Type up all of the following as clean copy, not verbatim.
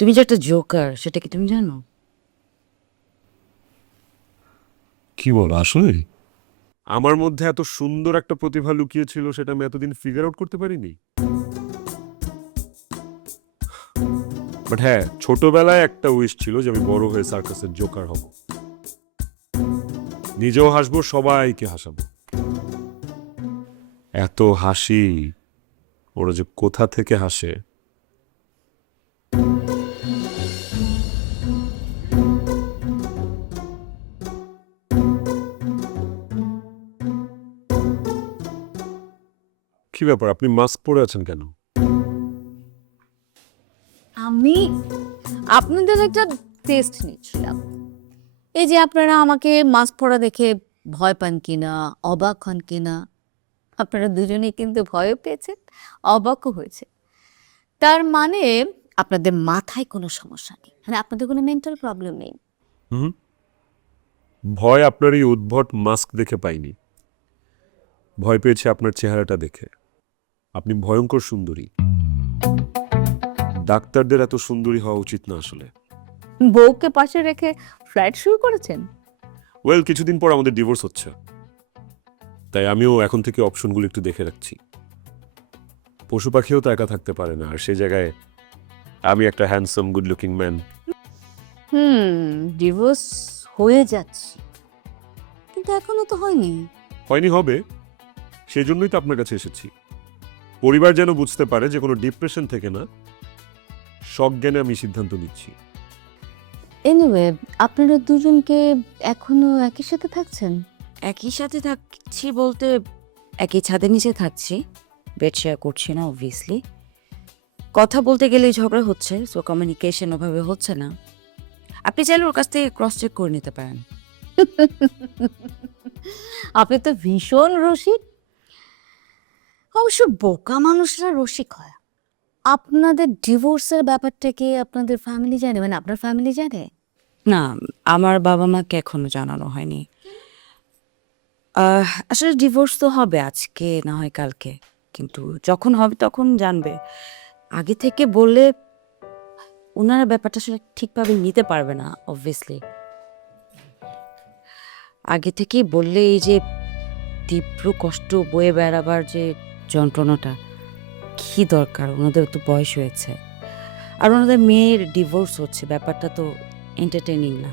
তুমি যে একটা জোকার, সেটা কি তুমি জানো? কি বলো আসলে? আমার মধ্যে এত সুন্দর একটা প্রতিভা লুকিয়ে ছিল, সেটা আমি এতদিন ফিগার আউট করতে পারিনি। বাট হ্যাঁ, ছোটবেলায় একটা উইশ ছিল যে আমি বড় হয়ে সার্কাসের জোকার হব, নিজেও হাসবো, সবাইকে হাসাবো। এত হাসি, ওরা যে কোথা থেকে হাসে। কি ব্যাপার, আপনি মাস্ক পরে আছেন কেন? আমি আপনাদের একটা টেস্ট নিচ্ছিলাম। এই যে আপনারা আমাকে মাস্ক পরা দেখে ভয় পান কিনা, অবাক হন কিনা। আপনারা দুজনেই কিন্তু ভয়ও পেয়েছেন, অবাকও হয়েছে। তার মানে আপনাদের মাথায় কোনো সমস্যা নেই, মানে আপনাদের কোনো মেন্টাল প্রবলেম নেই। হুম, ভয় আপনার এই উদ্ভট মাস্ক দেখে পাইনি, ভয় পেয়েছে আপনার চেহারাটা দেখে। আপনি ভয়ঙ্কর সুন্দরী। ডাক্তারদের এত সুন্দরী হওয়া উচিত না আসলে। বউকে পাশে রেখে ফ্লাইট শুরু করেছেন? ওয়েল, কিছুদিন পর আমাদের ডিভোর্স হচ্ছে, তাই আমিও এখন থেকে অপশনগুলো একটু দেখে রাখছি। পশু পাখিও তো একা থাকতে পারে না, আর সেই জায়গায় আমি একটা handsome good looking man. Divorce হয়ে যাচ্ছে, কিন্তু এখনো তো হয়নি। হয়নি, হবে। সেই জন্যই তো আপনার কাছে এসেছি। পরিবার যেন বুঝতে পারে যে কোনো ডিপ্রেশন থেকে না, সজ্ঞানে আমি সিদ্ধান্ত নিচ্ছি। এনিওয়ে, আপনারা দুজনকে এখনো একই সাথে থাকছেন? একই সাথে থাকছি বলতে একই ছাদের নিচে থাকছি, বেড শেয়ার করছি না অবভিয়াসলি। কথা বলতে গেলেই ঝগড়া হচ্ছে, সো কমিউনিকেশন ওভাবে হচ্ছে না। আপনি চাইলে ওর কাছ থেকে ক্রস চেক করে নিতে পারেন। আপনি তো ভীষণ রসিক। অবশ্য বোকা মানুষরা রসিক হয়। আপনাদের ডিভোর্সের ব্যাপারটা কি আপনাদের ফ্যামিলি জানে, মানে আপনার ফ্যামিলি জানে? না, আমার বাবা মাকে এখনো জানানো হয়নি। আসলে ডিভোর্স তো হবে আজকে না হয় কালকে, কিন্তু যখন হবে তখন জানবে। আগে থেকে বললে ওনারা ব্যাপারটা আসলে ঠিকভাবে নিতে পারবে না অবভিয়াসলি। আগে থেকেই বললে এই যে তীব্র কষ্ট বয়ে বেড়াবার যে যন্ত্রণাটা, কি দরকার? ওনাদের তো বয়স হয়েছে, আর ওনাদের মেয়ের ডিভোর্স হচ্ছে, ব্যাপারটা তো এন্টারটেইনিং না।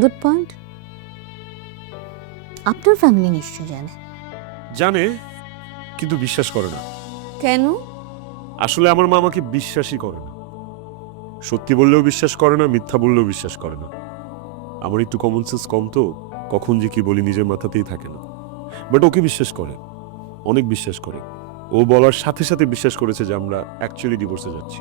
Good point. আপনার ফ্যামিলি নিশ্চয় জানে। জানে, কিন্তু বিশ্বাস করে না। কেন? আসলে আমার মা আমাকে বিশ্বাসই করে না। সত্যি বললেও বিশ্বাস করে না, মিথ্যা বললেও বিশ্বাস করে না। আমার একটু কমন সেন্স কম তো, কখন যে কি বলি নিজের মাথাতেই থাকে না। বাট ওকে বিশ্বাস করে, অনেক বিশ্বাস করে। ও বলার সাথে সাথে বিশ্বাস করেছে যে আমরা অ্যাকচুয়ালি ডিভোর্সে যাচ্ছি।